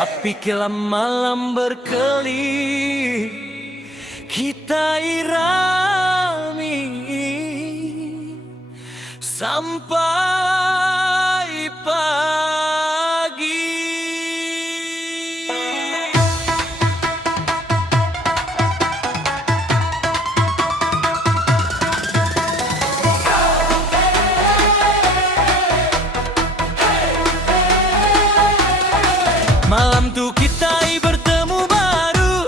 Api kelam malam berkelip, kita irami sampai pagi. Malam tuh kita bertemu baru,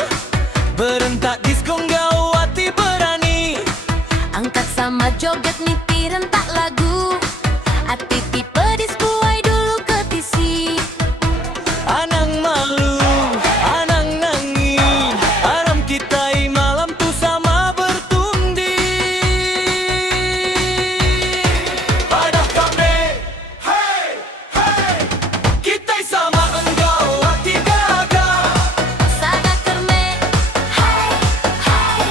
berentak disko Gawati berani. Angkat sama joget niti rentak lagu, ati tipe diskuai dulu ketisi. Anang malu, anang nangis, aram kita malam tuh sama bertundi. Pada kami, hey, hey, kita sama engkau hati gaga. Sada kerme, hai, hai,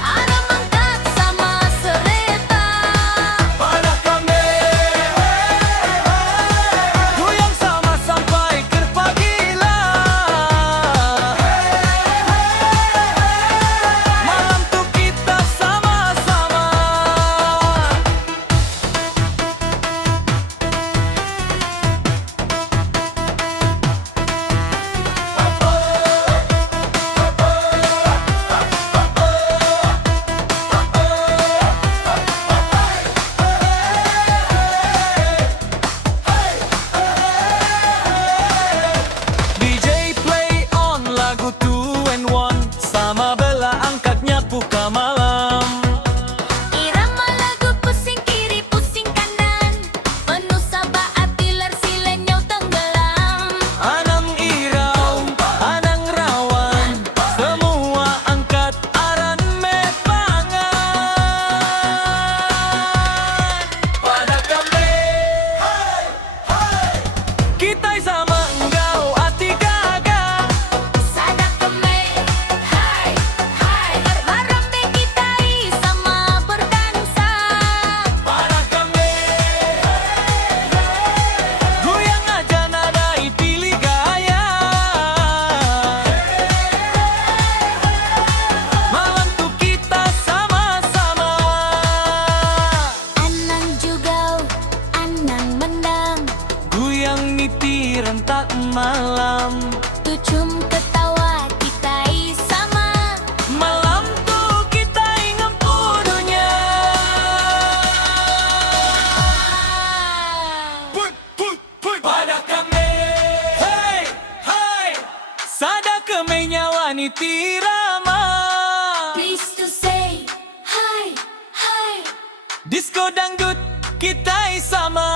aram angkat sama sereta. Pada kami, hey, hey, goyang sama sampai ke pagi lah. Malam tuh kita sama-sama. DJ play on lagu 2 and 1, sama Bella angkat nyapu ke malam. Irama lagu pusing kiri pusing kanan, penuh sabah atiler silenyau tenggelam. Anang irau, anang rawan, semua angkat aran mepangan. Pada kami, hai, hai, kita sama engkau hati gaga. Sada kerme, hai, hai, barambe kita sama berdansa. Pada kami, goyang aja nada pilih gaya. Malam tuh kita sama-sama. Anang juga, anang mendang, Goyang niti rentak malam. tucum ketawa kita sama. Malam tuh kita ingat dunia. Pada kami, hey, hai, sada kami nyawa niti rama. Please to say hi, hi. Disko dangdut kita sama.